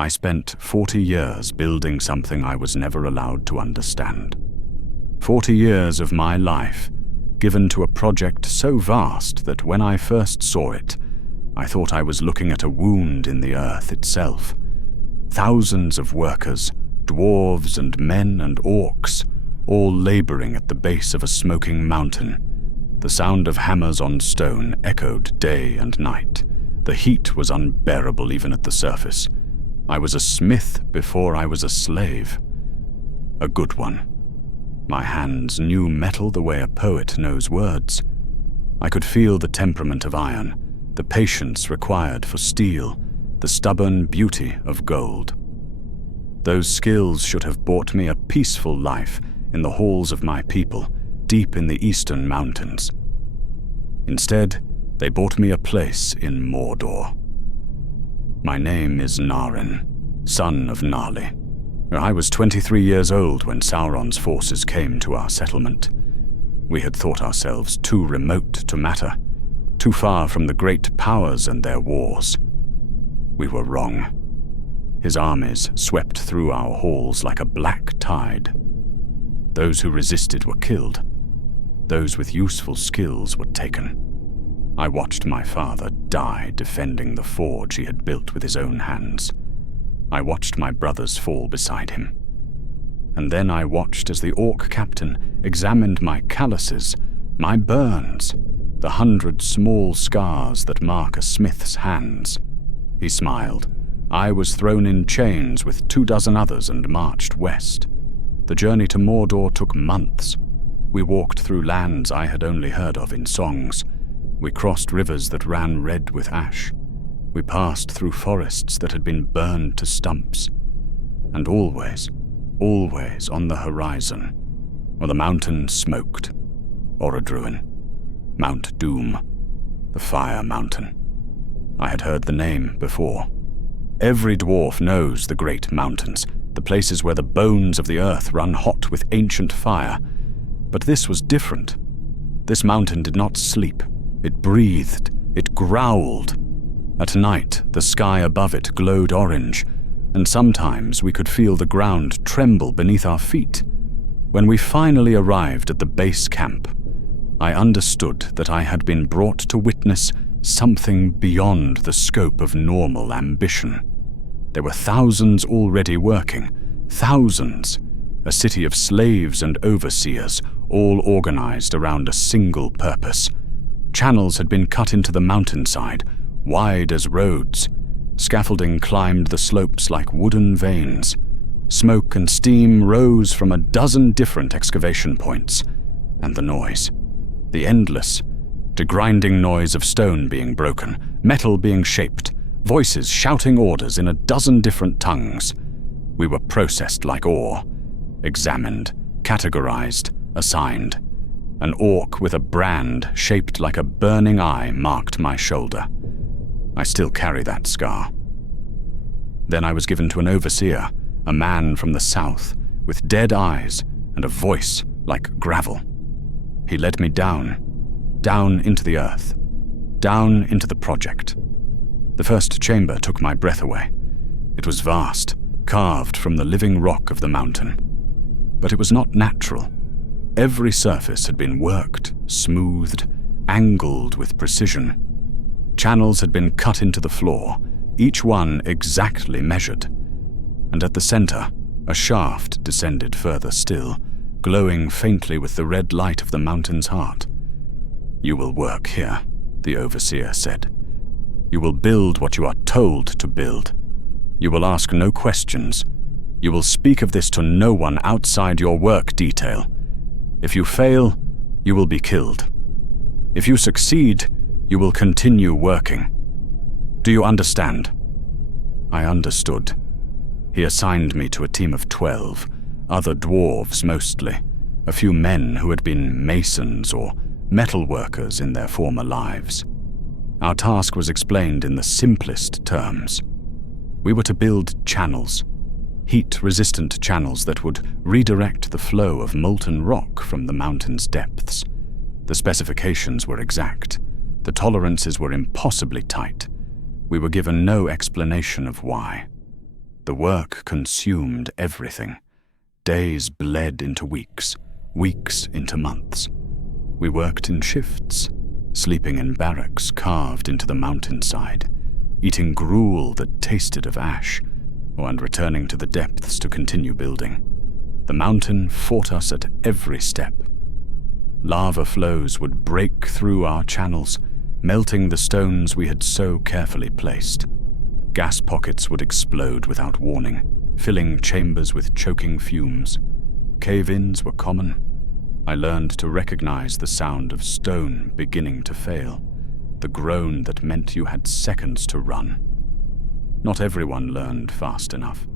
I spent 40 years building something I was never allowed to understand. 40 years of my life given to a project so vast that when I first saw it, I thought I was looking at a wound in the earth itself. Thousands of workers, dwarves and men and orcs, all laboring at the base of a smoking mountain. The sound of hammers on stone echoed day and night. The heat was unbearable even at the surface. I was a smith before I was a slave. A good one. My hands knew metal the way a poet knows words. I could feel the temperament of iron, the patience required for steel, the stubborn beauty of gold. Those skills should have bought me a peaceful life in the halls of my people, deep in the eastern mountains. Instead, they bought me a place in Mordor. My name is Nárin, son of Gnarly. I was 23 years old when Sauron's forces came to our settlement. We had thought ourselves too remote to matter, too far from the great powers and their wars. We were wrong. His armies swept through our halls like a black tide. Those who resisted were killed. Those with useful skills were taken. I watched my father die defending the forge he had built with his own hands. I watched my brothers fall beside him. And then I watched as the orc captain examined my calluses, my burns, the 100 small scars that mark a smith's hands. He smiled. I was thrown in chains with 24 others and marched west. The journey to Mordor took months. We walked through lands I had only heard of in songs. We crossed rivers that ran red with ash. We passed through forests that had been burned to stumps. And always, always on the horizon, were the mountains smoked, Orodruin, Mount Doom, the Fire Mountain. I had heard the name before. Every dwarf knows the great mountains, the places where the bones of the earth run hot with ancient fire. But this was different. This mountain did not sleep. It breathed. It growled. At night, the sky above it glowed orange, and sometimes we could feel the ground tremble beneath our feet. When we finally arrived at the base camp, I understood that I had been brought to witness something beyond the scope of normal ambition. There were thousands already working, thousands, a city of slaves and overseers, all organized around a single purpose. Channels had been cut into the mountainside, wide as roads. Scaffolding climbed the slopes like wooden veins. Smoke and steam rose from a dozen different excavation points. And the noise, the endless, the grinding noise of stone being broken, metal being shaped, voices shouting orders in a dozen different tongues. We were processed like ore, examined, categorized, assigned. An orc with a brand shaped like a burning eye marked my shoulder. I still carry that scar. Then I was given to an overseer, a man from the south, with dead eyes and a voice like gravel. He led me down into the earth, down into the project. The first chamber took my breath away. It was vast, carved from the living rock of the mountain. But it was not natural. Every surface had been worked, smoothed, angled with precision. Channels had been cut into the floor, each one exactly measured. And at the center, a shaft descended further still, glowing faintly with the red light of the mountain's heart. "You will work here," the overseer said. "You will build what you are told to build. You will ask no questions. You will speak of this to no one outside your work detail. If you fail, you will be killed. If you succeed, you will continue working. Do you understand?" I understood. He assigned me to a team of 12, other dwarves mostly, a few men who had been masons or metal workers in their former lives. Our task was explained in the simplest terms. We were to build channels, heat-resistant channels that would redirect the flow of molten rock from the mountain's depths. The specifications were exact. The tolerances were impossibly tight. We were given no explanation of why. The work consumed everything. Days bled into weeks, weeks into months. We worked in shifts, sleeping in barracks carved into the mountainside, eating gruel that tasted of ash, and returning to the depths to continue building. The mountain fought us at every step. Lava flows would break through our channels, melting the stones we had so carefully placed. Gas pockets would explode without warning, filling chambers with choking fumes. Cave-ins were common. I learned to recognize the sound of stone beginning to fail, the groan that meant you had seconds to run. Not everyone learned fast enough.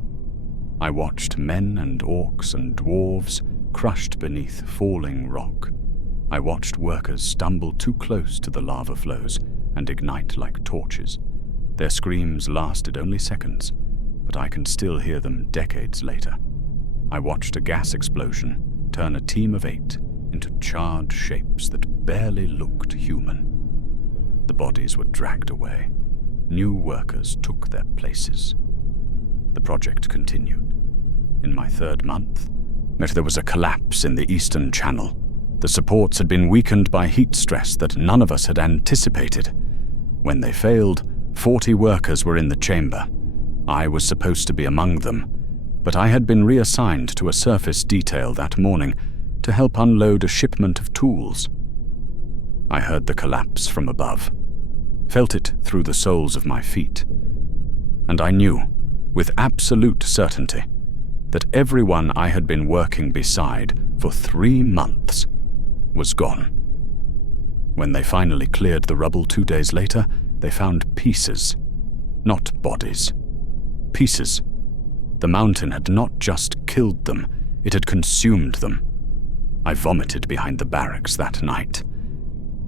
I watched men and orcs and dwarves crushed beneath falling rock. I watched workers stumble too close to the lava flows and ignite like torches. Their screams lasted only seconds, but I can still hear them decades later. I watched a gas explosion turn a team of 8 into charred shapes that barely looked human. The bodies were dragged away. New workers took their places. The project continued. In my 3rd month, there was a collapse in the eastern channel. The supports had been weakened by heat stress that none of us had anticipated. When they failed, 40 workers were in the chamber. I was supposed to be among them, but I had been reassigned to a surface detail that morning to help unload a shipment of tools. I heard the collapse from above, felt it through the soles of my feet, and I knew, with absolute certainty, that everyone I had been working beside for 3 months was gone. When they finally cleared the rubble 2 days later, they found pieces, not bodies. Pieces. The mountain had not just killed them, it had consumed them. I vomited behind the barracks that night,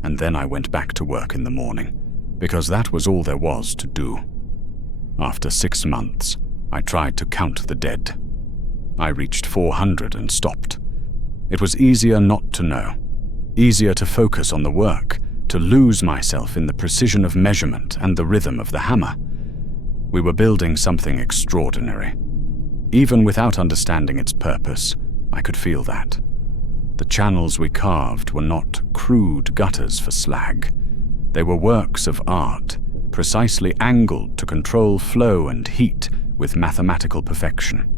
and then I went back to work in the morning, because that was all there was to do. After 6 months, I tried to count the dead. I reached 400 and stopped. It was easier not to know, easier to focus on the work, to lose myself in the precision of measurement and the rhythm of the hammer. We were building something extraordinary. Even without understanding its purpose, I could feel that. The channels we carved were not crude gutters for slag. They were works of art, precisely angled to control flow and heat with mathematical perfection.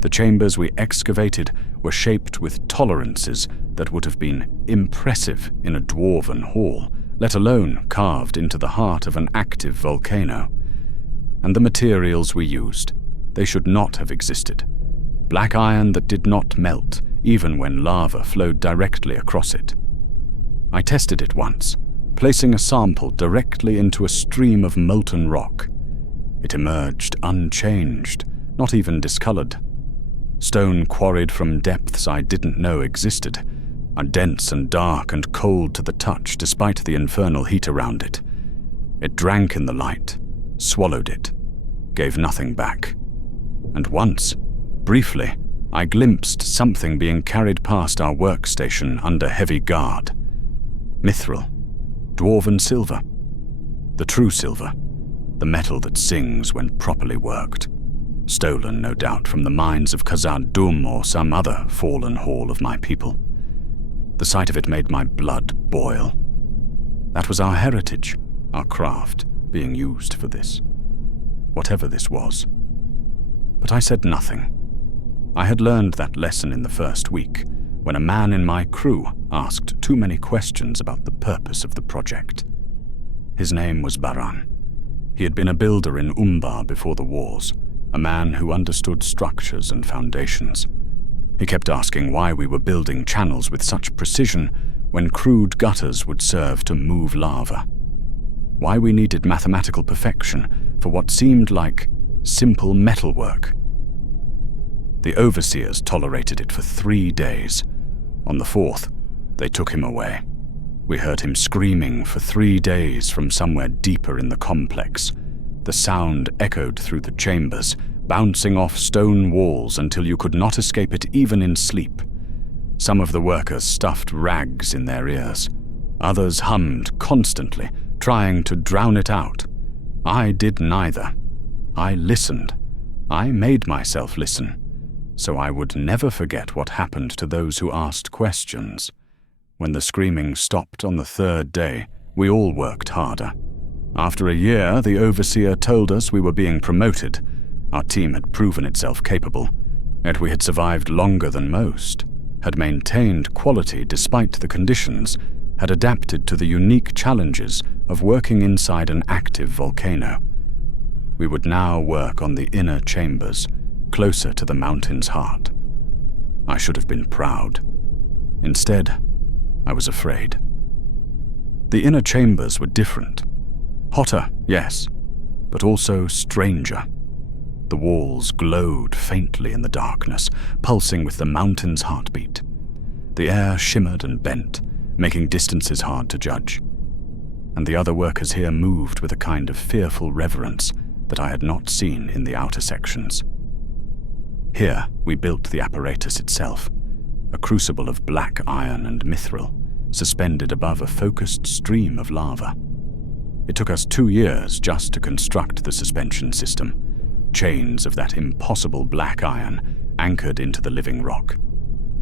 The chambers we excavated were shaped with tolerances that would have been impressive in a dwarven hall, let alone carved into the heart of an active volcano. And the materials we used, they should not have existed. Black iron that did not melt, even when lava flowed directly across it. I tested it once, placing a sample directly into a stream of molten rock. It emerged unchanged, not even discolored. Stone quarried from depths I didn't know existed, are dense and dark and cold to the touch despite the infernal heat around it. It drank in the light, swallowed it, gave nothing back. And once, briefly, I glimpsed something being carried past our workstation under heavy guard. Mithril, dwarven silver, the true silver, the metal that sings when properly worked. Stolen, no doubt, from the mines of Khazad-dûm or some other fallen hall of my people. The sight of it made my blood boil. That was our heritage, our craft, being used for this. Whatever this was. But I said nothing. I had learned that lesson in the first week, when a man in my crew asked too many questions about the purpose of the project. His name was Borin. He had been a builder in Umbar before the wars, a man who understood structures and foundations. He kept asking why we were building channels with such precision when crude gutters would serve to move lava. Why we needed mathematical perfection for what seemed like simple metalwork. The overseers tolerated it for 3 days. On the 4th, they took him away. We heard him screaming for 3 days from somewhere deeper in the complex. The sound echoed through the chambers, bouncing off stone walls until you could not escape it even in sleep. Some of the workers stuffed rags in their ears. Others hummed constantly, trying to drown it out. I did neither. I listened, I made myself listen, so I would never forget what happened to those who asked questions. When the screaming stopped on the third day, we all worked harder. After a year, the overseer told us we were being promoted. Our team had proven itself capable, yet we had survived longer than most, had maintained quality despite the conditions, had adapted to the unique challenges of working inside an active volcano. We would now work on the inner chambers, closer to the mountain's heart. I should have been proud. Instead, I was afraid. The inner chambers were different. Hotter, yes, but also stranger. The walls glowed faintly in the darkness, pulsing with the mountain's heartbeat. The air shimmered and bent, making distances hard to judge. And the other workers here moved with a kind of fearful reverence that I had not seen in the outer sections. Here we built the apparatus itself, a crucible of black iron and mithril, suspended above a focused stream of lava. It took us 2 years just to construct the suspension system, chains of that impossible black iron anchored into the living rock.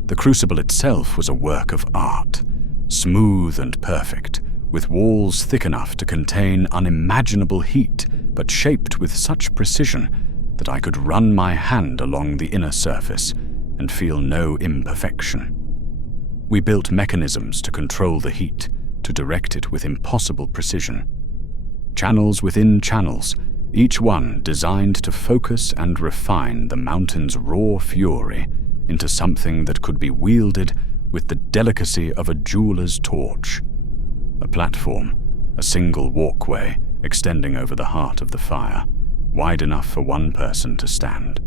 The crucible itself was a work of art, smooth and perfect, with walls thick enough to contain unimaginable heat, but shaped with such precision that I could run my hand along the inner surface and feel no imperfection. We built mechanisms to control the heat, to direct it with impossible precision. Channels within channels, each one designed to focus and refine the mountain's raw fury into something that could be wielded with the delicacy of a jeweler's torch. A platform, a single walkway extending over the heart of the fire, wide enough for one person to stand.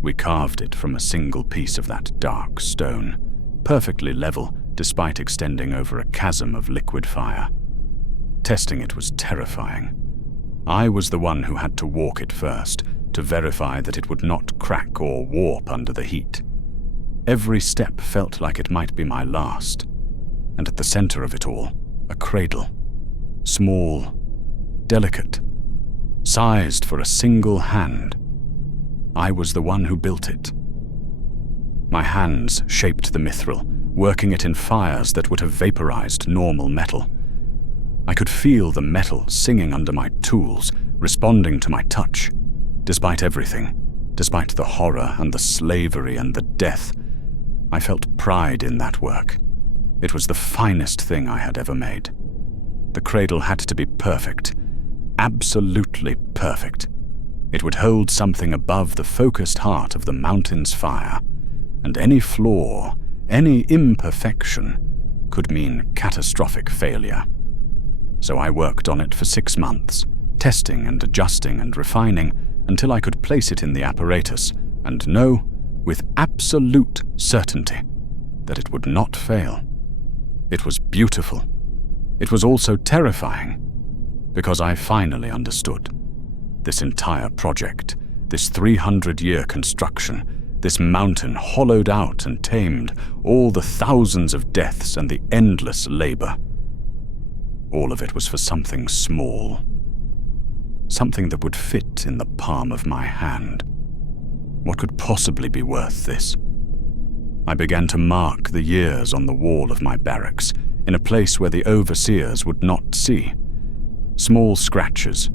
We carved it from a single piece of that dark stone, perfectly level despite extending over a chasm of liquid fire. Testing it was terrifying. I was the one who had to walk it first, to verify that it would not crack or warp under the heat. Every step felt like it might be my last, and at the center of it all, a cradle. Small, delicate, sized for a single hand. I was the one who built it. My hands shaped the mithril, working it in fires that would have vaporized normal metal. I could feel the metal singing under my tools, responding to my touch. Despite everything, despite the horror and the slavery and the death, I felt pride in that work. It was the finest thing I had ever made. The cradle had to be perfect, absolutely perfect. It would hold something above the focused heart of the mountain's fire, and any flaw, any imperfection, could mean catastrophic failure. So I worked on it for 6 months, testing and adjusting and refining until I could place it in the apparatus and know, with absolute certainty, that it would not fail. It was beautiful. It was also terrifying, because I finally understood. This entire project, this 300-year construction, this mountain hollowed out and tamed, all the thousands of deaths and the endless labor. All of it was for something small. Something that would fit in the palm of my hand. What could possibly be worth this? I began to mark the years on the wall of my barracks, in a place where the overseers would not see. Small scratches,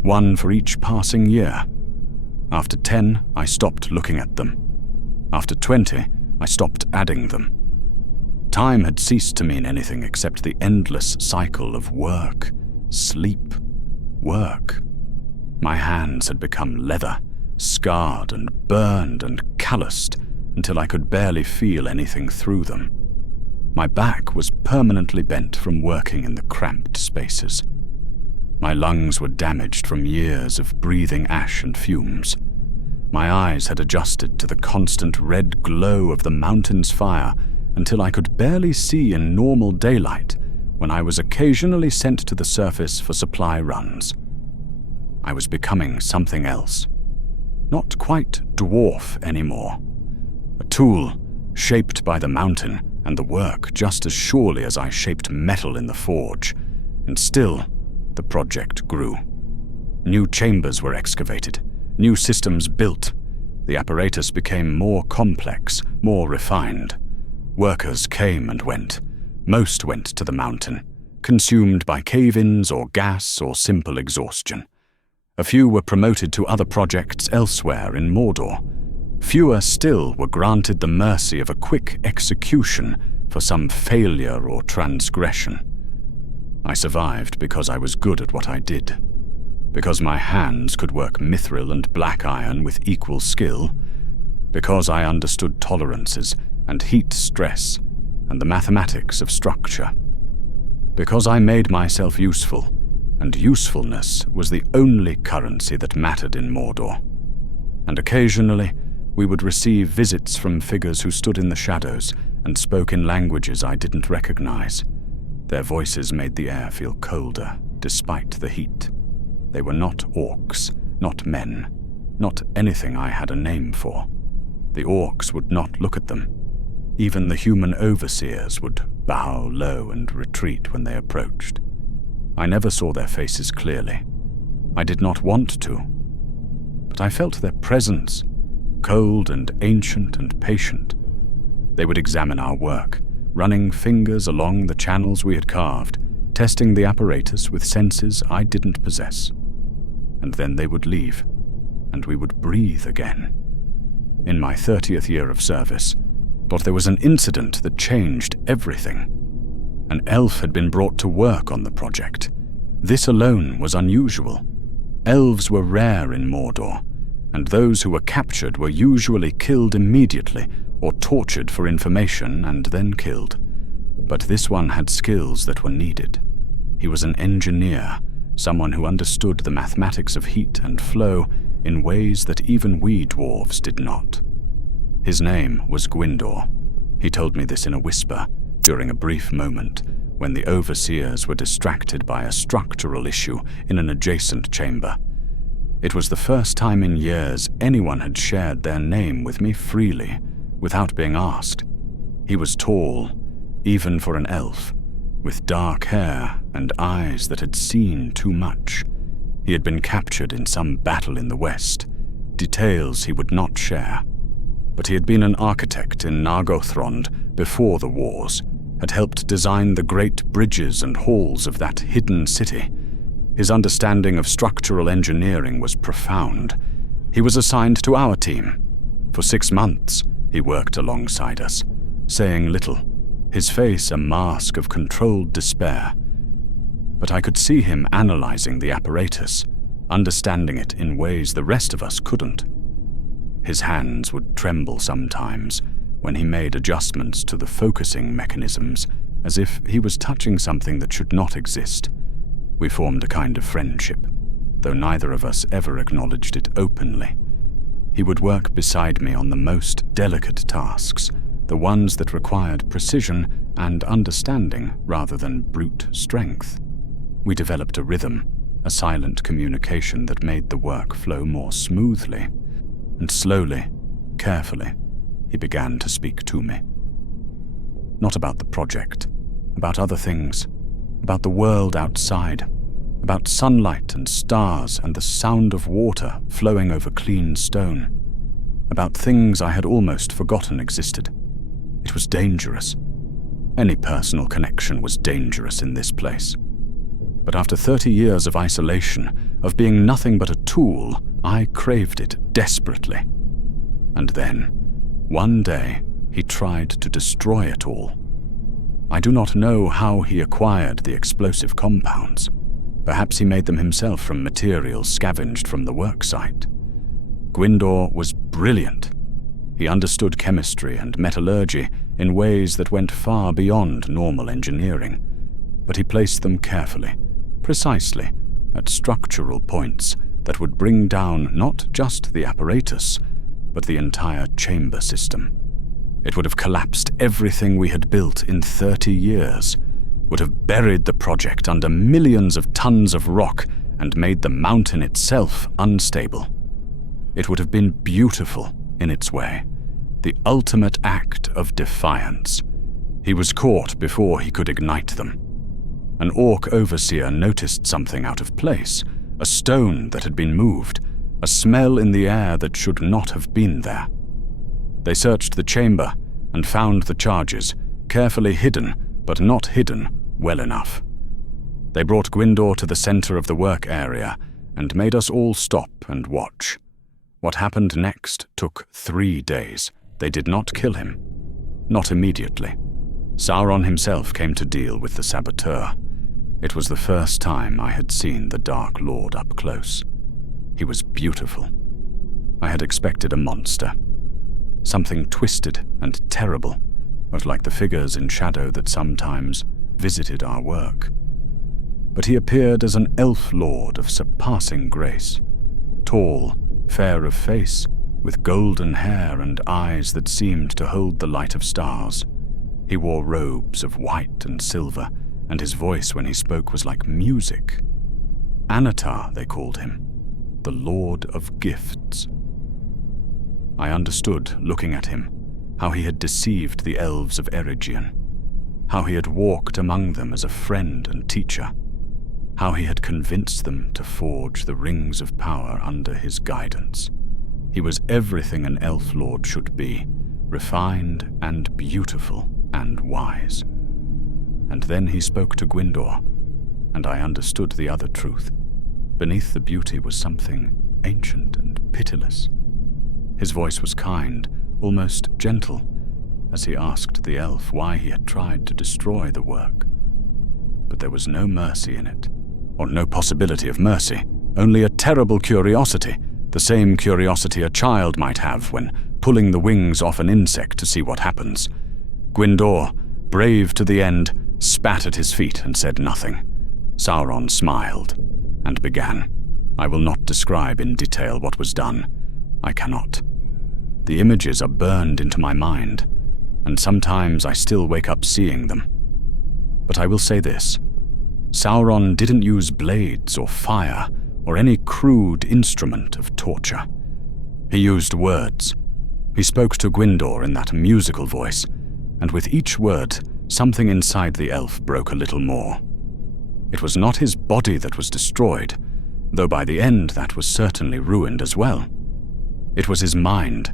one for each passing year. After 10, I stopped looking at them. After 20, I stopped adding them. Time had ceased to mean anything except the endless cycle of work, sleep, work. My hands had become leather, scarred and burned and calloused until I could barely feel anything through them. My back was permanently bent from working in the cramped spaces. My lungs were damaged from years of breathing ash and fumes. My eyes had adjusted to the constant red glow of the mountain's fire until I could barely see in normal daylight when I was occasionally sent to the surface for supply runs. I was becoming something else. Not quite dwarf anymore. A tool shaped by the mountain and the work just as surely as I shaped metal in the forge. And still, the project grew. New chambers were excavated, new systems built. The apparatus became more complex, more refined. Workers came and went. Most went to the mountain, consumed by cave-ins or gas or simple exhaustion. A few were promoted to other projects elsewhere in Mordor. Fewer still were granted the mercy of a quick execution for some failure or transgression. I survived because I was good at what I did, because my hands could work mithril and black iron with equal skill, because I understood tolerances and heat stress and the mathematics of structure, because I made myself useful, and usefulness was the only currency that mattered in Mordor. And occasionally, we would receive visits from figures who stood in the shadows and spoke in languages I didn't recognize. Their voices made the air feel colder, despite the heat. They were not orcs, not men, not anything I had a name for. The orcs would not look at them. Even the human overseers would bow low and retreat when they approached. I never saw their faces clearly. I did not want to. But I felt their presence, cold and ancient and patient. They would examine our work, running fingers along the channels we had carved, testing the apparatus with senses I didn't possess. And then they would leave, and we would breathe again. In my 30th year of service, but there was an incident that changed everything. An elf had been brought to work on the project. This alone was unusual. Elves were rare in Mordor, and those who were captured were usually killed immediately or tortured for information and then killed. But this one had skills that were needed. He was an engineer, someone who understood the mathematics of heat and flow in ways that even we dwarves did not. His name was Gwindor. He told me this in a whisper during a brief moment when the overseers were distracted by a structural issue in an adjacent chamber. It was the first time in years anyone had shared their name with me freely, without being asked. He was tall, even for an elf, with dark hair and eyes that had seen too much. He had been captured in some battle in the West, details he would not share. But he had been an architect in Nargothrond before the wars, had helped design the great bridges and halls of that hidden city. His understanding of structural engineering was profound. He was assigned to our team. For 6 months, he worked alongside us, saying little, his face a mask of controlled despair. But I could see him analyzing the apparatus, understanding it in ways the rest of us couldn't. His hands would tremble sometimes when he made adjustments to the focusing mechanisms, as if he was touching something that should not exist. We formed a kind of friendship, though neither of us ever acknowledged it openly. He would work beside me on the most delicate tasks, the ones that required precision and understanding rather than brute strength. We developed a rhythm, a silent communication that made the work flow more smoothly. And slowly, carefully, he began to speak to me. Not about the project, about other things, about the world outside, about sunlight and stars and the sound of water flowing over clean stone, about things I had almost forgotten existed. It was dangerous. Any personal connection was dangerous in this place. But after 30 years of isolation, of being nothing but a tool, I craved it desperately. And then, one day, he tried to destroy it all. I do not know how he acquired the explosive compounds. Perhaps he made them himself from materials scavenged from the worksite. Gwindor was brilliant. He understood chemistry and metallurgy in ways that went far beyond normal engineering, but he placed them carefully, precisely, at structural points that would bring down not just the apparatus, but the entire chamber system. It would have collapsed everything we had built in 30 years, would have buried the project under millions of tons of rock and made the mountain itself unstable. It would have been beautiful in its way, the ultimate act of defiance. He was caught before he could ignite them. An orc overseer noticed something out of place, a stone that had been moved, a smell in the air that should not have been there. They searched the chamber and found the charges, carefully hidden, but not hidden well enough. They brought Gwindor to the center of the work area and made us all stop and watch. What happened next took 3 days. They did not kill him. Not immediately. Sauron himself came to deal with the saboteur. It was the first time I had seen the Dark Lord up close. He was beautiful. I had expected a monster. Something twisted and terrible, but like the figures in shadow that sometimes visited our work. But he appeared as an elf lord of surpassing grace. Tall, fair of face, with golden hair and eyes that seemed to hold the light of stars. He wore robes of white and silver, and his voice when he spoke was like music. Annatar, they called him, the Lord of Gifts. I understood, looking at him, how he had deceived the elves of Eregion, how he had walked among them as a friend and teacher, how he had convinced them to forge the rings of power under his guidance. He was everything an elf lord should be, refined and beautiful and wise. And then he spoke to Gwindor, and I understood the other truth. Beneath the beauty was something ancient and pitiless. His voice was kind, almost gentle, as he asked the elf why he had tried to destroy the work. But there was no mercy in it, or no possibility of mercy, only a terrible curiosity, the same curiosity a child might have when pulling the wings off an insect to see what happens. Gwindor, brave to the end, spat at his feet and said nothing. Sauron smiled and began. I will not describe in detail what was done. I cannot. The images are burned into my mind, and sometimes I still wake up seeing them. But I will say this. Sauron didn't use blades or fire or any crude instrument of torture. He used words. He spoke to Gwindor in that musical voice, and with each word, something inside the elf broke a little more. It was not his body that was destroyed, though by the end that was certainly ruined as well. It was his mind,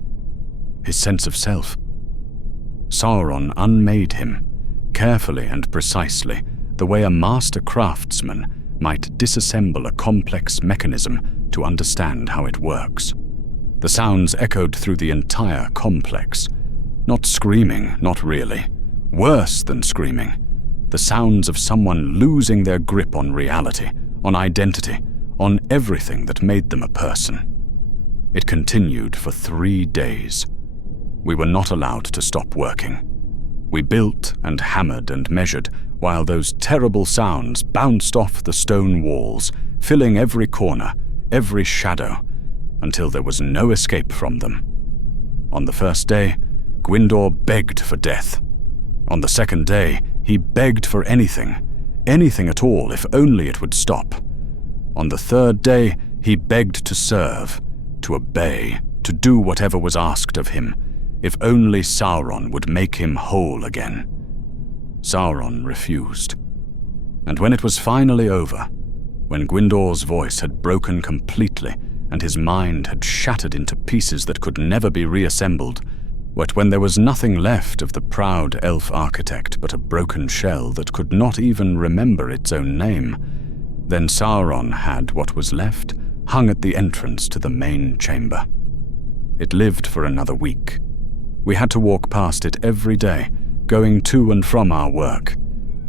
his sense of self. Sauron unmade him, carefully and precisely, the way a master craftsman might disassemble a complex mechanism to understand how it works. The sounds echoed through the entire complex. Not screaming, not really. Worse than screaming. The sounds of someone losing their grip on reality, on identity, on everything that made them a person. It continued for 3 days. We were not allowed to stop working. We built and hammered and measured while those terrible sounds bounced off the stone walls, filling every corner, every shadow, until there was no escape from them. On the first day, Gwindor begged for death. On the second day, he begged for anything at all, if only it would stop. On the third day, he begged to serve, to obey, to do whatever was asked of him, if only Sauron would make him whole again. Sauron refused. And when it was finally over, when Gwindor's voice had broken completely and his mind had shattered into pieces that could never be reassembled, but when there was nothing left of the proud elf architect but a broken shell that could not even remember its own name, then Sauron had what was left hung at the entrance to the main chamber. It lived for another week. We had to walk past it every day, going to and from our work.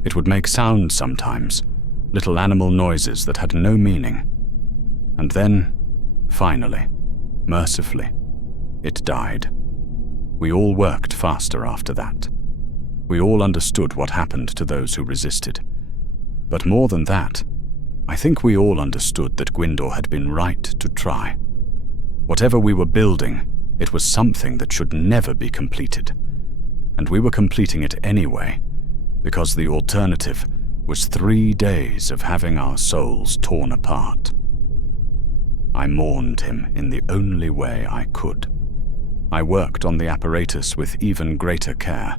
It would make sounds sometimes, little animal noises that had no meaning. And then, finally, mercifully, it died. We all worked faster after that. We all understood what happened to those who resisted. But more than that, I think we all understood that Gwindor had been right to try. Whatever we were building, it was something that should never be completed. And we were completing it anyway, because the alternative was 3 days of having our souls torn apart. I mourned him in the only way I could. I worked on the apparatus with even greater care,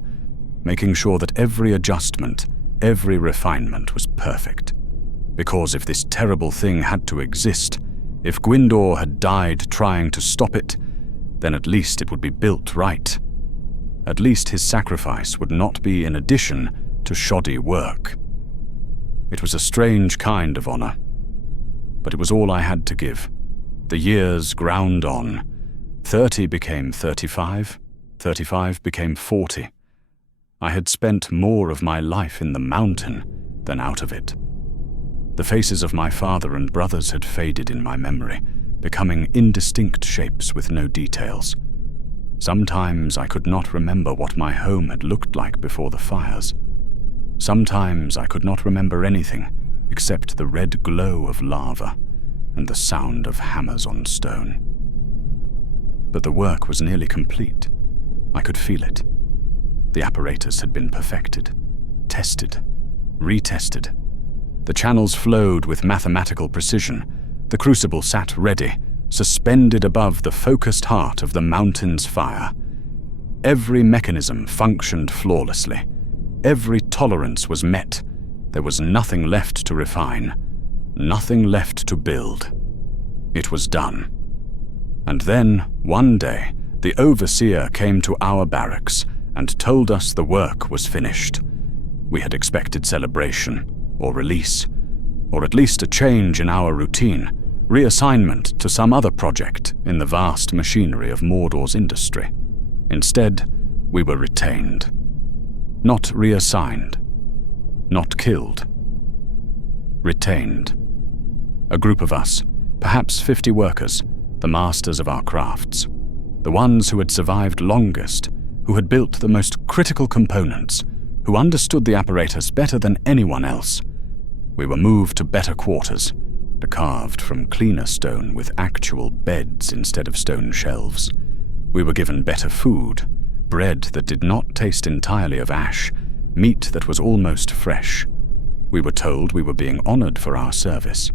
making sure that every adjustment, every refinement was perfect. Because if this terrible thing had to exist, If Gwindor had died trying to stop it, then at least it would be built right. At least his sacrifice would not be in addition to shoddy work. It was a strange kind of honor, but it was all I had to give. The years ground on. 30 became 35, 35 became 40. I had spent more of my life in the mountain than out of it. The faces of my father and brothers had faded in my memory, becoming indistinct shapes with no details. Sometimes I could not remember what my home had looked like before the fires. Sometimes I could not remember anything except the red glow of lava and the sound of hammers on stone. But the work was nearly complete. I could feel it. The apparatus had been perfected, tested, retested. The channels flowed with mathematical precision. The crucible sat ready, suspended above the focused heart of the mountain's fire. Every mechanism functioned flawlessly. Every tolerance was met. There was nothing left to refine, nothing left to build. It was done. And then, one day, the overseer came to our barracks and told us the work was finished. We had expected celebration, or release, or at least a change in our routine, reassignment to some other project in the vast machinery of Mordor's industry. Instead, we were retained. Not reassigned. Not killed. Retained. A group of us, perhaps 50 workers, the masters of our crafts, the ones who had survived longest, who had built the most critical components, who understood the apparatus better than anyone else. We were moved to better quarters, carved from cleaner stone with actual beds instead of stone shelves. We were given better food, bread that did not taste entirely of ash, meat that was almost fresh. We were told we were being honored for our service,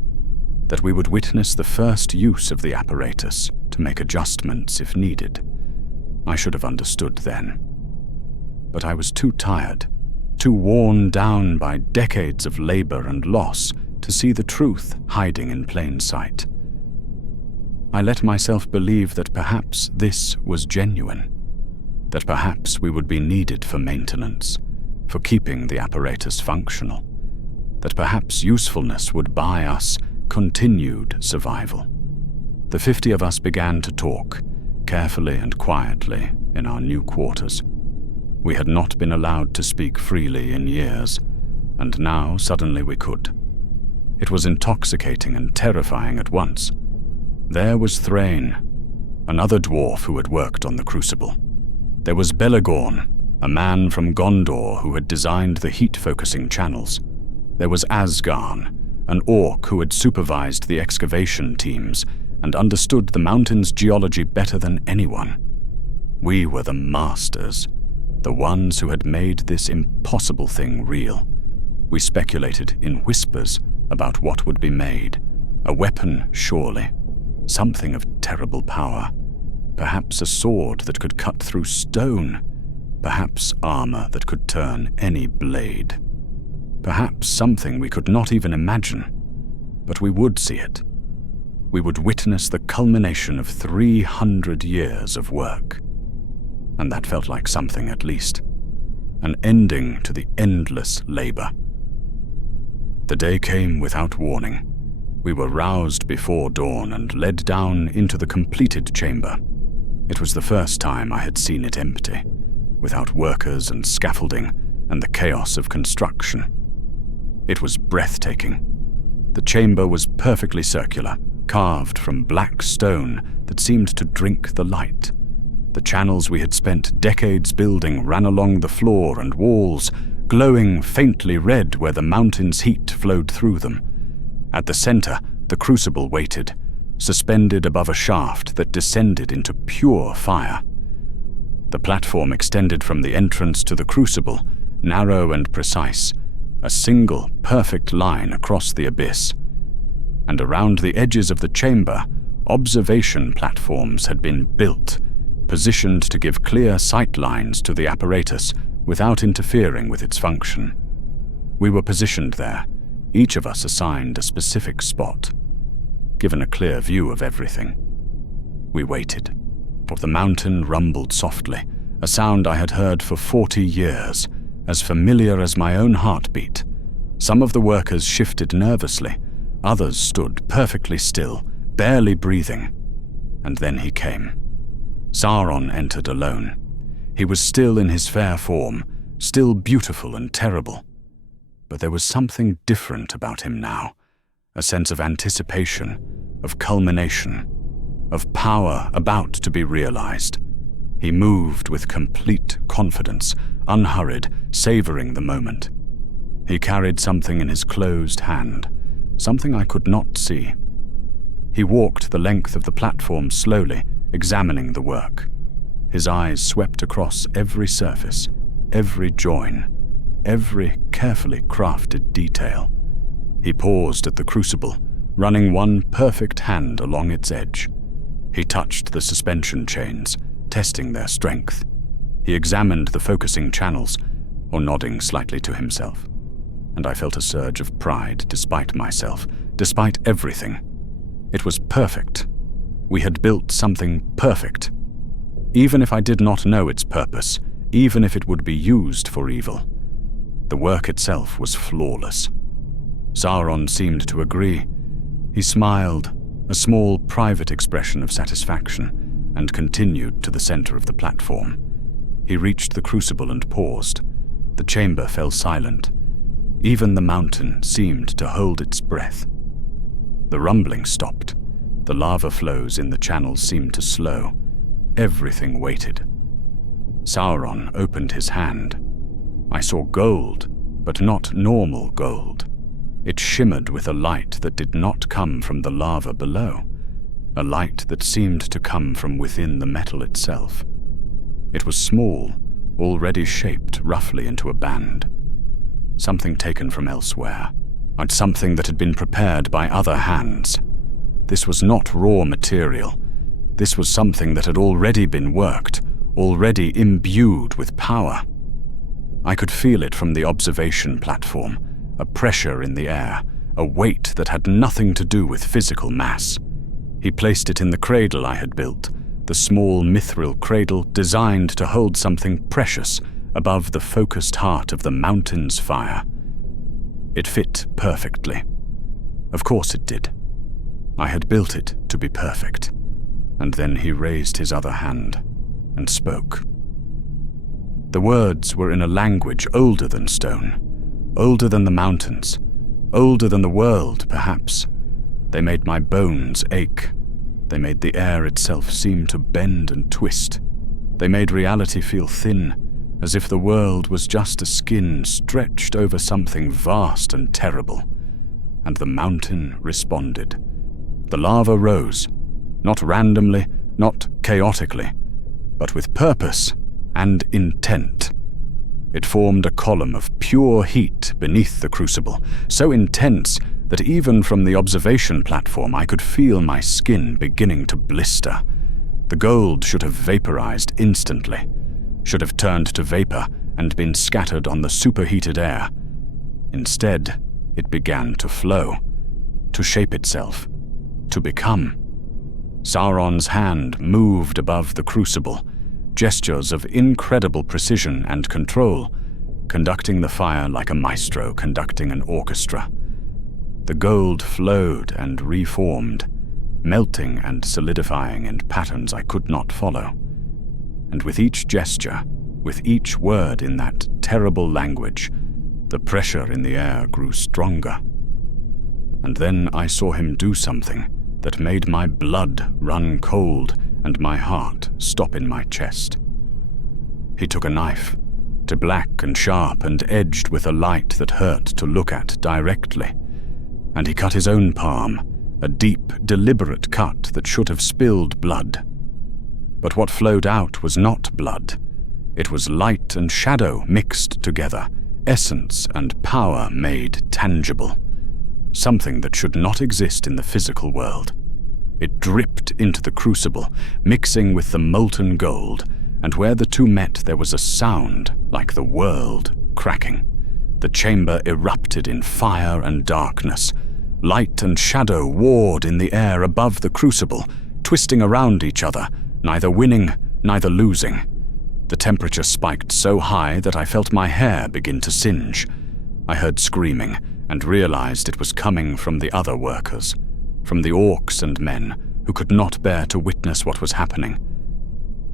that we would witness the first use of the apparatus to make adjustments if needed. I should have understood then. But I was too tired, too worn down by decades of labor and loss to see the truth hiding in plain sight. I let myself believe that perhaps this was genuine, that perhaps we would be needed for maintenance, for keeping the apparatus functional, that perhaps usefulness would buy us continued survival. The 50 of us began to talk, carefully and quietly, in our new quarters. We had not been allowed to speak freely in years, and now suddenly we could. It was intoxicating and terrifying at once. There was Thrain, another dwarf who had worked on the crucible. There was Belegorn, a man from Gondor who had designed the heat-focusing channels. There was Asgarn, an orc who had supervised the excavation teams and understood the mountain's geology better than anyone. We were the masters, the ones who had made this impossible thing real. We speculated in whispers about what would be made. A weapon, surely. Something of terrible power. Perhaps a sword that could cut through stone. Perhaps armor that could turn any blade. Perhaps something we could not even imagine. But we would see it. We would witness the culmination of 300 years of work. And that felt like something, at least. An ending to the endless labor. The day came without warning. We were roused before dawn and led down into the completed chamber. It was the first time I had seen it empty, without workers and scaffolding and the chaos of construction. It was breathtaking. The chamber was perfectly circular, carved from black stone that seemed to drink the light. The channels we had spent decades building ran along the floor and walls, glowing faintly red where the mountain's heat flowed through them. At the center, the crucible waited, suspended above a shaft that descended into pure fire. The platform extended from the entrance to the crucible, narrow and precise, a single, perfect line across the abyss. And around the edges of the chamber, observation platforms had been built, positioned to give clear sight lines to the apparatus without interfering with its function. We were positioned there, each of us assigned a specific spot. given a clear view of everything. We waited, for the mountain rumbled softly, a sound I had heard for 40 years, as familiar as my own heartbeat. Some of the workers shifted nervously, others stood perfectly still, barely breathing. And then he came. Sauron entered alone. He was still in his fair form, still beautiful and terrible. But there was something different about him now, a sense of anticipation, of culmination, of power about to be realized. He moved with complete confidence, unhurried, savoring the moment. He carried something in his closed hand, something I could not see. He walked the length of the platform slowly, examining the work. His eyes swept across every surface, every join, every carefully crafted detail. He paused at the crucible, running one perfect hand along its edge. He touched the suspension chains, testing their strength. He examined the focusing channels, or nodding slightly to himself. And I felt a surge of pride despite myself, despite everything. It was perfect. We had built something perfect. Even if I did not know its purpose, even if it would be used for evil, the work itself was flawless. Sauron seemed to agree. He smiled, a small private expression of satisfaction, and continued to the center of the platform. He reached the crucible and paused. The chamber fell silent. Even the mountain seemed to hold its breath. The rumbling stopped. The lava flows in the channels seemed to slow. Everything waited. Sauron opened his hand. I saw gold, but not normal gold. It shimmered with a light that did not come from the lava below, a light that seemed to come from within the metal itself. It was small, already shaped roughly into a band. Something taken from elsewhere, and something that had been prepared by other hands. This was not raw material. This was something that had already been worked, already imbued with power. I could feel it from the observation platform, a pressure in the air, a weight that had nothing to do with physical mass. He placed it in the cradle I had built, the small mithril cradle designed to hold something precious above the focused heart of the mountain's fire. It fit perfectly. Of course it did. I had built it to be perfect. And then he raised his other hand and spoke. The words were in a language older than stone, older than the mountains, older than the world, perhaps. They made my bones ache. They made the air itself seem to bend and twist. They made reality feel thin, as if the world was just a skin stretched over something vast and terrible. And the mountain responded. The lava rose, not randomly, not chaotically, but with purpose and intent. It formed a column of pure heat beneath the crucible, so intense that even from the observation platform I could feel my skin beginning to blister. The gold should have vaporized instantly, should have turned to vapor and been scattered on the superheated air. Instead, it began to flow, to shape itself, to become. Sauron's hand moved above the crucible, gestures of incredible precision and control, conducting the fire like a maestro conducting an orchestra. The gold flowed and reformed, melting and solidifying in patterns I could not follow. And with each gesture, with each word in that terrible language, the pressure in the air grew stronger. And then I saw him do something that made my blood run cold and my heart stop in my chest. He took a knife, to black and sharp and edged with a light that hurt to look at directly, and he cut his own palm, a deep, deliberate cut that should have spilled blood. But what flowed out was not blood. It was light and shadow mixed together, essence and power made tangible. Something that should not exist in the physical world. It dripped into the crucible, mixing with the molten gold, and where the two met there was a sound like the world cracking. The chamber erupted in fire and darkness, Light and shadow warred in the air above the crucible, twisting around each other, neither winning, neither losing. The temperature spiked so high that I felt my hair begin to singe. I heard screaming and realized it was coming from the other workers, from the orcs and men who could not bear to witness what was happening.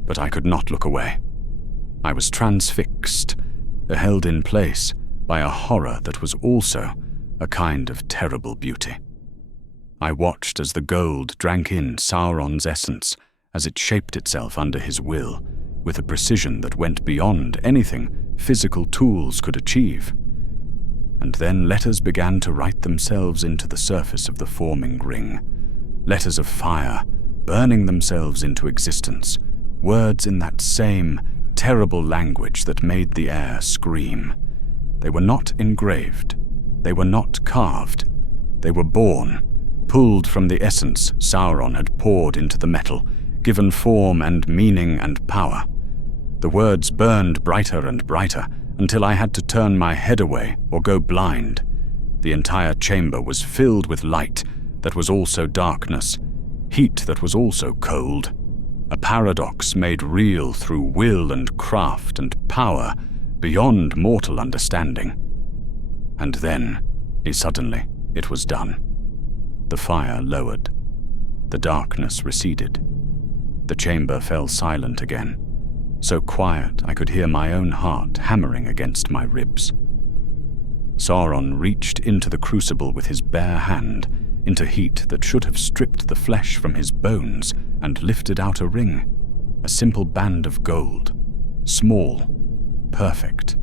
But I could not look away. I was transfixed, held in place by a horror that was also a kind of terrible beauty. I watched as the gold drank in Sauron's essence as it shaped itself under his will, with a precision that went beyond anything physical tools could achieve. And then letters began to write themselves into the surface of the forming ring. Letters of fire, burning themselves into existence, words in that same terrible language that made the air scream. They were not engraved. They were not carved. They were born, pulled from the essence Sauron had poured into the metal, given form and meaning and power. The words burned brighter and brighter until I had to turn my head away or go blind. The entire chamber was filled with light that was also darkness, heat that was also cold, a paradox made real through will and craft and power beyond mortal understanding. And then, suddenly, it was done. The fire lowered. The darkness receded. The chamber fell silent again, so quiet I could hear my own heart hammering against my ribs. Sauron reached into the crucible with his bare hand, into heat that should have stripped the flesh from his bones, and lifted out a ring, a simple band of gold, small, perfect,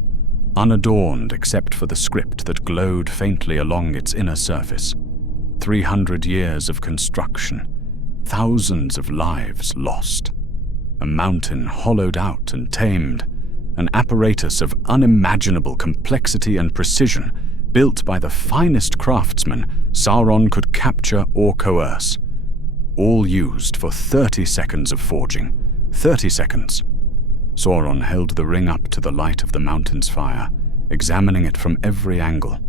unadorned except for the script that glowed faintly along its inner surface. 300 years of construction, thousands of lives lost, a mountain hollowed out and tamed, an apparatus of unimaginable complexity and precision built by the finest craftsmen Sauron could capture or coerce, all used for 30 seconds of forging. 30 seconds. Sauron held the ring up to the light of the mountain's fire, examining it from every angle.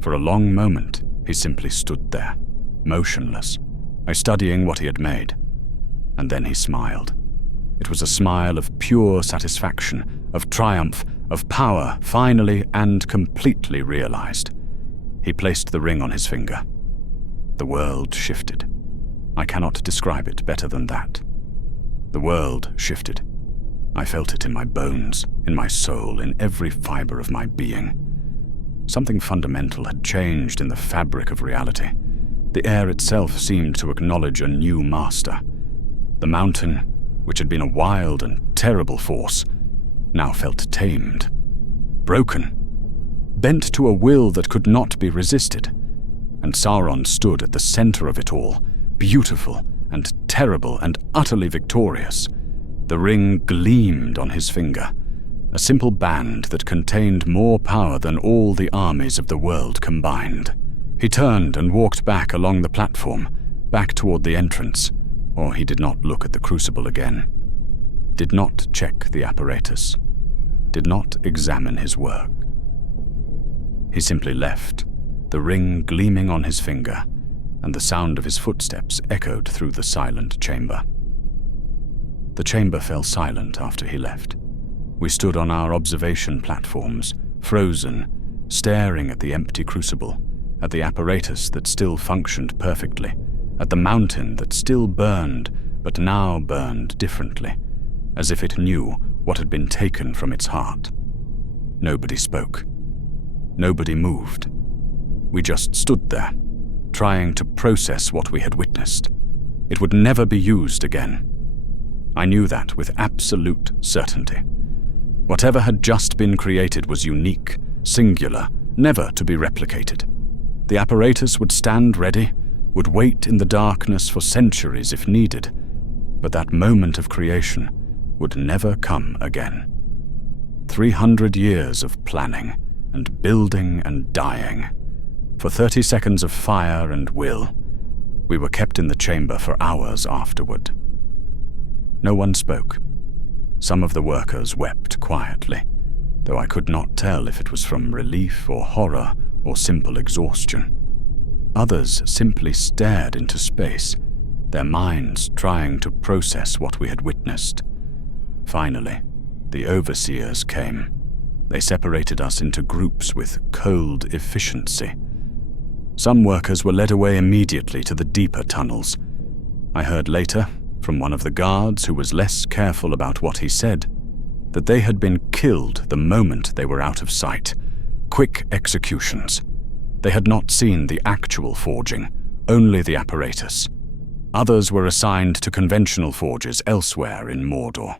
For a long moment, he simply stood there, motionless, studying what he had made. And then he smiled. It was a smile of pure satisfaction, of triumph, of power finally and completely realized. He placed the ring on his finger. The world shifted. I cannot describe it better than that. The world shifted. I felt it in my bones, in my soul, in every fiber of my being. Something fundamental had changed in the fabric of reality. The air itself seemed to acknowledge a new master. The mountain, which had been a wild and terrible force, now felt tamed, broken, bent to a will that could not be resisted. And Sauron stood at the center of it all, beautiful and terrible and utterly victorious. The ring gleamed on his finger, a simple band that contained more power than all the armies of the world combined. He turned and walked back along the platform, back toward the entrance, or he did not look at the crucible again, did not check the apparatus, did not examine his work. He simply left, the ring gleaming on his finger, and the sound of his footsteps echoed through the silent chamber. The chamber fell silent after he left. We stood on our observation platforms, frozen, staring at the empty crucible, at the apparatus that still functioned perfectly, at the mountain that still burned, but now burned differently, as if it knew what had been taken from its heart. Nobody spoke. Nobody moved. We just stood there, trying to process what we had witnessed. It would never be used again. I knew that with absolute certainty. Whatever had just been created was unique, singular, never to be replicated. The apparatus would stand ready, would wait in the darkness for centuries if needed, but that moment of creation would never come again. 300 years of planning and building and dying. For 30 seconds of fire and will, we were kept in the chamber for hours afterward. No one spoke. Some of the workers wept quietly, though I could not tell if it was from relief or horror or simple exhaustion. Others simply stared into space, their minds trying to process what we had witnessed. Finally, the overseers came. They separated us into groups with cold efficiency. Some workers were led away immediately to the deeper tunnels. I heard later, from one of the guards who was less careful about what he said, that they had been killed the moment they were out of sight. Quick executions. They had not seen the actual forging, only the apparatus. Others were assigned to conventional forges elsewhere in Mordor.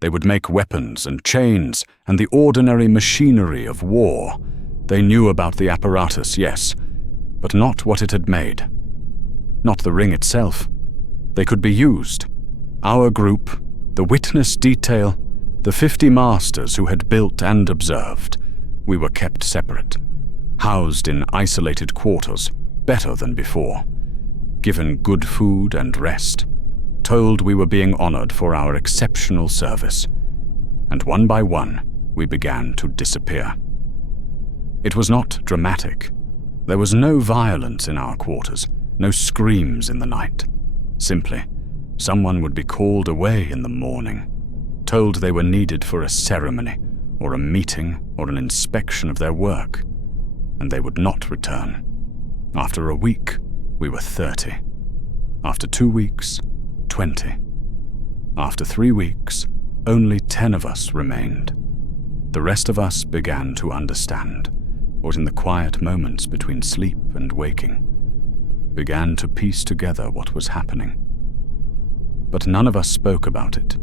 They would make weapons and chains and the ordinary machinery of war. They knew about the apparatus, yes, but not what it had made. Not the ring itself. They could be used. Our group, the witness detail, the 50 masters who had built and observed, we were kept separate, housed in isolated quarters, better than before, given good food and rest, told we were being honored for our exceptional service, and one by one we began to disappear. It was not dramatic. There was no violence in our quarters, no screams in the night. Simply, someone would be called away in the morning, told they were needed for a ceremony, or a meeting, or an inspection of their work, and they would not return. After a week, we were 30. After 2 weeks, 20. After 3 weeks, only 10 of us remained. The rest of us began to understand, or in the quiet moments between sleep and waking, began to piece together what was happening. But none of us spoke about it.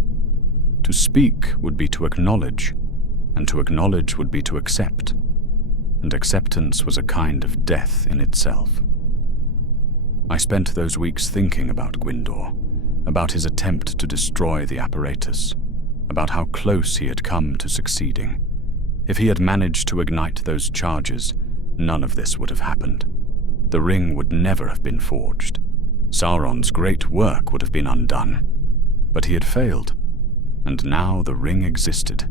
To speak would be to acknowledge, and to acknowledge would be to accept, and acceptance was a kind of death in itself. I spent those weeks thinking about Gwindor, about his attempt to destroy the apparatus, about how close he had come to succeeding. If he had managed to ignite those charges, none of this would have happened. The ring would never have been forged. Sauron's great work would have been undone. But he had failed, and now the ring existed,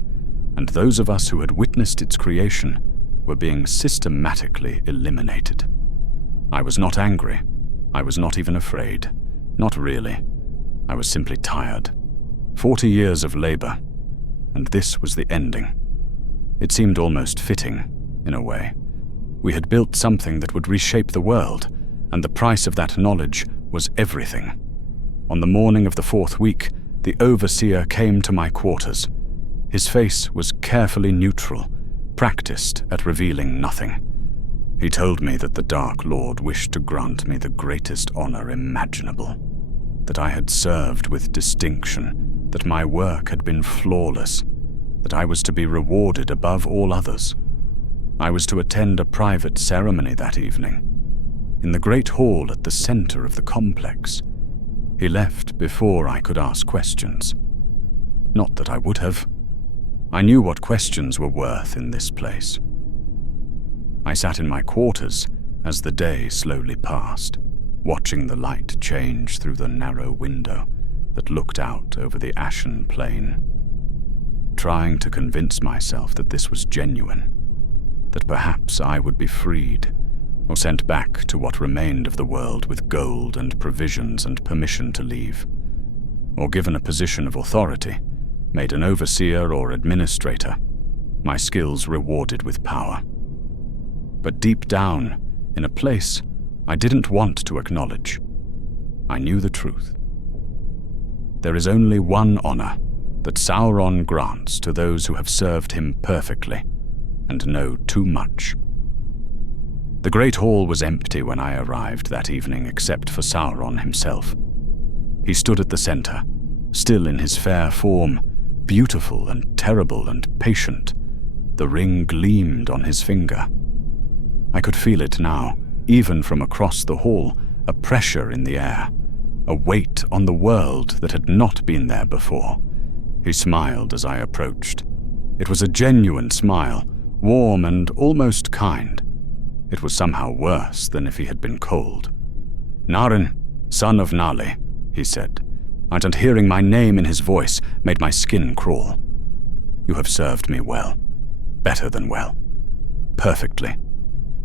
and those of us who had witnessed its creation were being systematically eliminated. I was not angry. I was not even afraid. Not really. I was simply tired. 40 years of labor, and this was the ending. It seemed almost fitting, in a way. We had built something that would reshape the world, and the price of that knowledge was everything. On the morning of the 4th week, the overseer came to my quarters. His face was carefully neutral, practiced at revealing nothing. He told me that the Dark Lord wished to grant me the greatest honor imaginable, that I had served with distinction, that my work had been flawless, that I was to be rewarded above all others. I was to attend a private ceremony that evening, in the great hall at the center of the complex. He left before I could ask questions. Not that I would have. I knew what questions were worth in this place. I sat in my quarters as the day slowly passed, watching the light change through the narrow window that looked out over the ashen plain, trying to convince myself that this was genuine, that perhaps I would be freed, or sent back to what remained of the world with gold and provisions and permission to leave, or given a position of authority, made an overseer or administrator, my skills rewarded with power. But deep down, in a place I didn't want to acknowledge, I knew the truth. There is only one honor that Sauron grants to those who have served him perfectly and know too much. The Great Hall was empty when I arrived that evening except for Sauron himself. He stood at the center, still in his fair form, beautiful and terrible and patient. The ring gleamed on his finger. I could feel it now, even from across the hall, a pressure in the air, a weight on the world that had not been there before. He smiled as I approached. It was a genuine smile, warm and almost kind. It was somehow worse than if he had been cold. "Nárin, son of Nali," he said, and hearing my name in his voice made my skin crawl. "You have served me well, better than well, perfectly.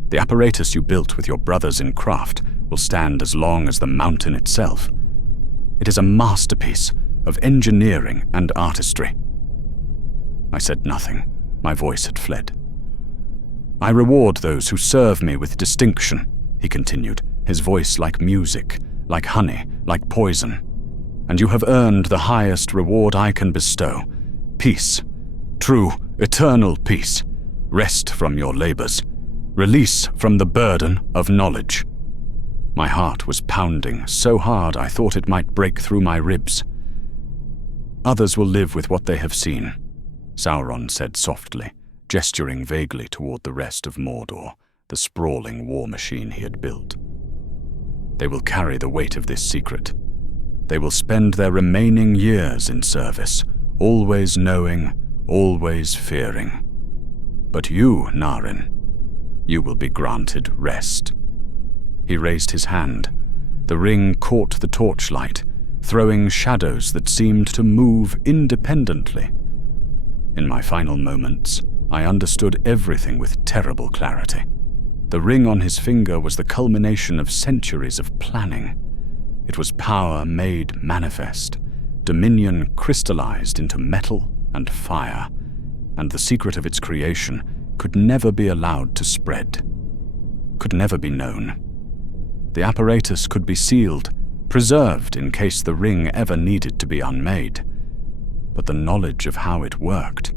The apparatus you built with your brothers in craft will stand as long as the mountain itself. It is a masterpiece of engineering and artistry." I said nothing. My voice had fled. "I reward those who serve me with distinction," he continued, his voice like music, like honey, like poison. "And you have earned the highest reward I can bestow: peace, true, eternal peace, rest from your labors, release from the burden of knowledge." My heart was pounding so hard I thought it might break through my ribs. "Others will live with what they have seen," Sauron said softly, gesturing vaguely toward the rest of Mordor, the sprawling war machine he had built. "They will carry the weight of this secret. They will spend their remaining years in service, always knowing, always fearing. But you, Nárin, you will be granted rest." He raised his hand. The ring caught the torchlight, throwing shadows that seemed to move independently. In my final moments, I understood everything with terrible clarity. The ring on his finger was the culmination of centuries of planning. It was power made manifest, dominion crystallized into metal and fire, and the secret of its creation could never be allowed to spread, could never be known. The apparatus could be sealed, preserved in case the ring ever needed to be unmade. But the knowledge of how it worked,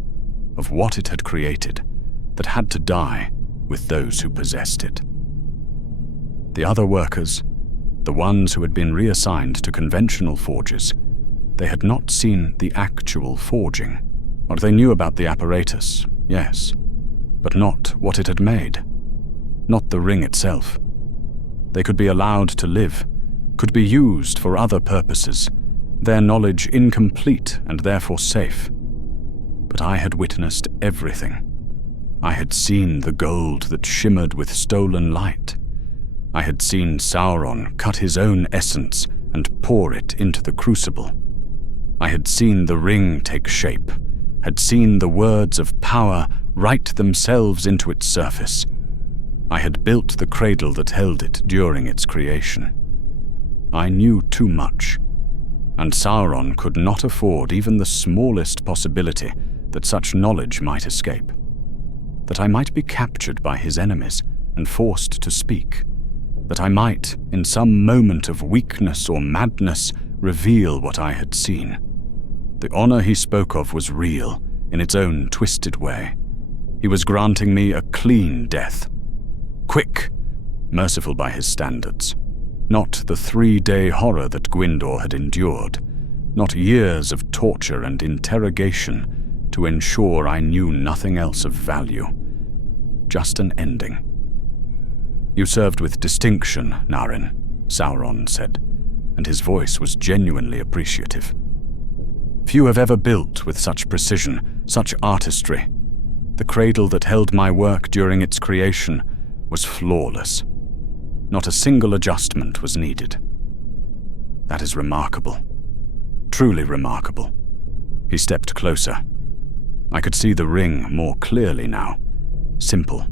of what it had created, that had to die with those who possessed it. The other workers, the ones who had been reassigned to conventional forges, they had not seen the actual forging. Or they knew about the apparatus, yes, but not what it had made, not the ring itself. They could be allowed to live, could be used for other purposes, their knowledge incomplete and therefore safe. But I had witnessed everything. I had seen the gold that shimmered with stolen light. I had seen Sauron cut his own essence and pour it into the crucible. I had seen the ring take shape, had seen the words of power write themselves into its surface. I had built the cradle that held it during its creation. I knew too much, and Sauron could not afford even the smallest possibility that such knowledge might escape, that I might be captured by his enemies and forced to speak, that I might, in some moment of weakness or madness, reveal what I had seen. The honor he spoke of was real, in its own twisted way. He was granting me a clean death. Quick, merciful by his standards. Not the 3-day horror that Gwindor had endured, not years of torture and interrogation to ensure I knew nothing else of value. Just an ending. "You served with distinction, Nárin," Sauron said, and his voice was genuinely appreciative. "Few have ever built with such precision, such artistry. The cradle that held my work during its creation was flawless. Not a single adjustment was needed. That is remarkable. Truly remarkable." He stepped closer. I could see the ring more clearly now. Simple.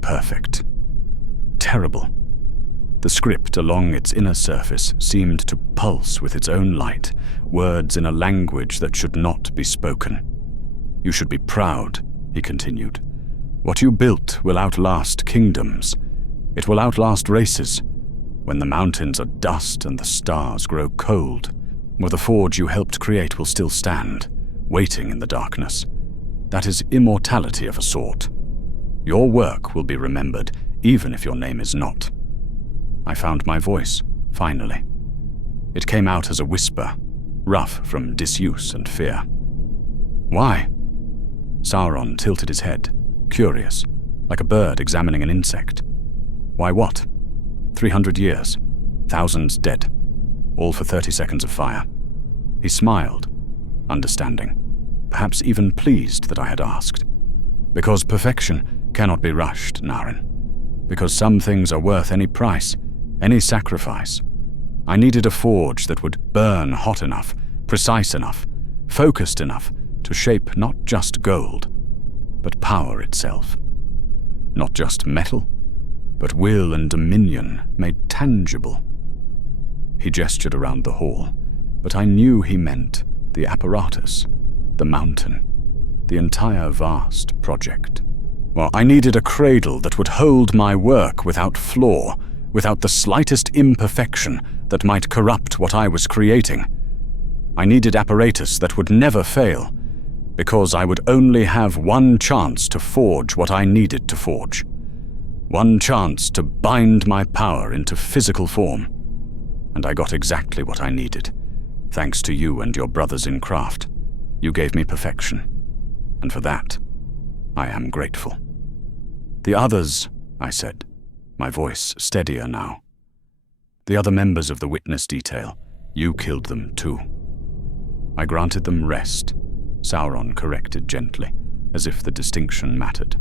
Perfect. Terrible. The script along its inner surface seemed to pulse with its own light, words in a language that should not be spoken. "You should be proud," he continued. "What you built will outlast kingdoms. It will outlast races. When the mountains are dust and the stars grow cold, well, the forge you helped create will still stand, waiting in the darkness. That is immortality of a sort. Your work will be remembered, even if your name is not." I found my voice, finally. It came out as a whisper, rough from disuse and fear. "Why?" Sauron tilted his head, curious, like a bird examining an insect. "Why what? 300 years, thousands dead, all for 30 seconds of fire." He smiled, understanding, perhaps even pleased that I had asked. "Because perfection cannot be rushed, Nárin. Because some things are worth any price, any sacrifice. I needed a forge that would burn hot enough, precise enough, focused enough to shape not just gold, but power itself. Not just metal, but will and dominion made tangible. He gestured around the hall, but I knew he meant the apparatus, the mountain, the entire vast project. Well, I needed a cradle that would hold my work without flaw, without the slightest imperfection that might corrupt what I was creating. I needed apparatus that would never fail, because I would only have one chance to forge what I needed to forge. One chance to bind my power into physical form. And I got exactly what I needed, thanks to you and your brothers in craft. You gave me perfection, and for that, I am grateful. The others, I said, my voice steadier now. The other members of the witness detail, you killed them too. I granted them rest, Sauron corrected gently, as if the distinction mattered.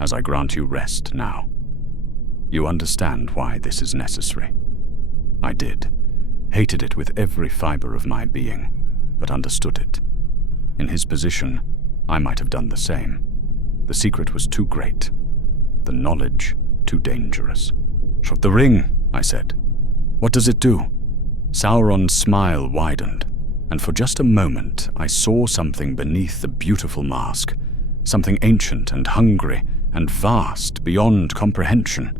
As I grant you rest now. You understand why this is necessary. I did, hated it with every fiber of my being, but understood it. In his position, I might have done the same. The secret was too great, the knowledge too dangerous. The ring, I said. What does it do? Sauron's smile widened, and for just a moment I saw something beneath the beautiful mask, something ancient and hungry and vast beyond comprehension.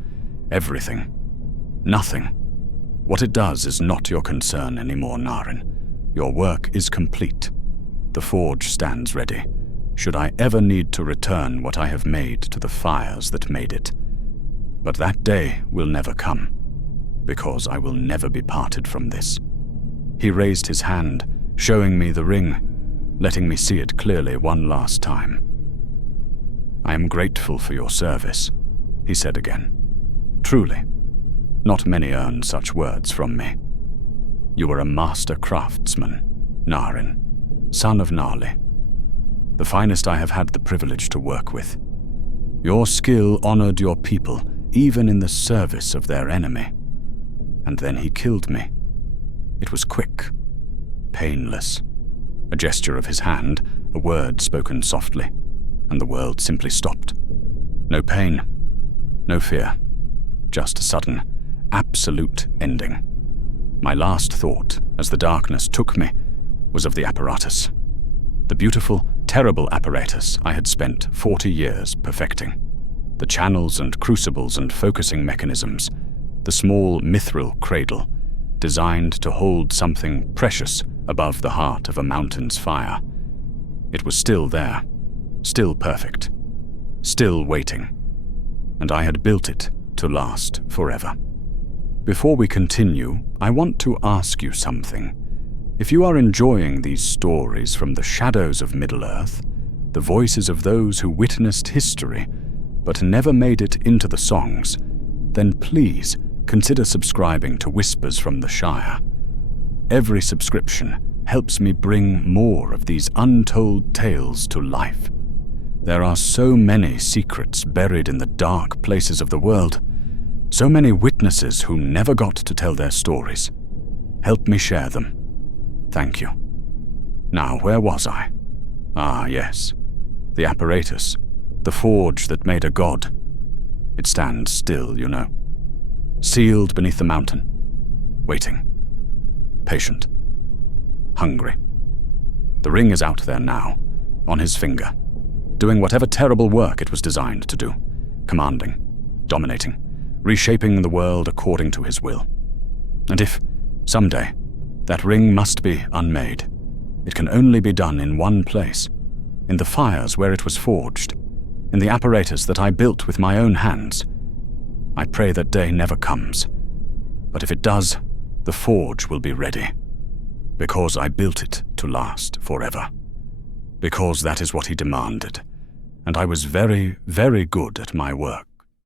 Everything. Nothing. What it does is not your concern anymore, Nárin. Your work is complete. The forge stands ready, should I ever need to return what I have made to the fires that made it. But that day will never come, because I will never be parted from this. He raised his hand, showing me the ring, letting me see it clearly one last time. I am grateful for your service, he said again. Truly, not many earn such words from me. You were a master craftsman, Nárin, son of Náli, the finest I have had the privilege to work with. Your skill honored your people, even in the service of their enemy. And then he killed me. It was quick, painless. A gesture of his hand, a word spoken softly, and the world simply stopped. No pain, no fear, just a sudden, absolute ending. My last thought, as the darkness took me, was of the apparatus. The beautiful, terrible apparatus I had spent 40 years perfecting. The channels and crucibles and focusing mechanisms, the small mithril cradle, designed to hold something precious above the heart of a mountain's fire. It was still there, still perfect, still waiting, and I had built it to last forever. Before we continue, I want to ask you something. If you are enjoying these stories from the shadows of Middle-earth, the voices of those who witnessed history but never made it into the songs, then please consider subscribing to Whispers from the Shire. Every subscription helps me bring more of these untold tales to life. There are so many secrets buried in the dark places of the world, so many witnesses who never got to tell their stories. Help me share them. Thank you. Now, where was I? Ah, yes. The apparatus. The forge that made a god. It stands still, you know. Sealed beneath the mountain. Waiting. Patient. Hungry. The ring is out there now, on his finger, doing whatever terrible work it was designed to do. Commanding. Dominating. Reshaping the world according to his will. And if, someday, that ring must be unmade, it can only be done in one place, in the fires where it was forged, in the apparatus that I built with my own hands. I pray that day never comes, but if it does, the forge will be ready, because I built it to last forever, because that is what he demanded, and I was very, very good at my work.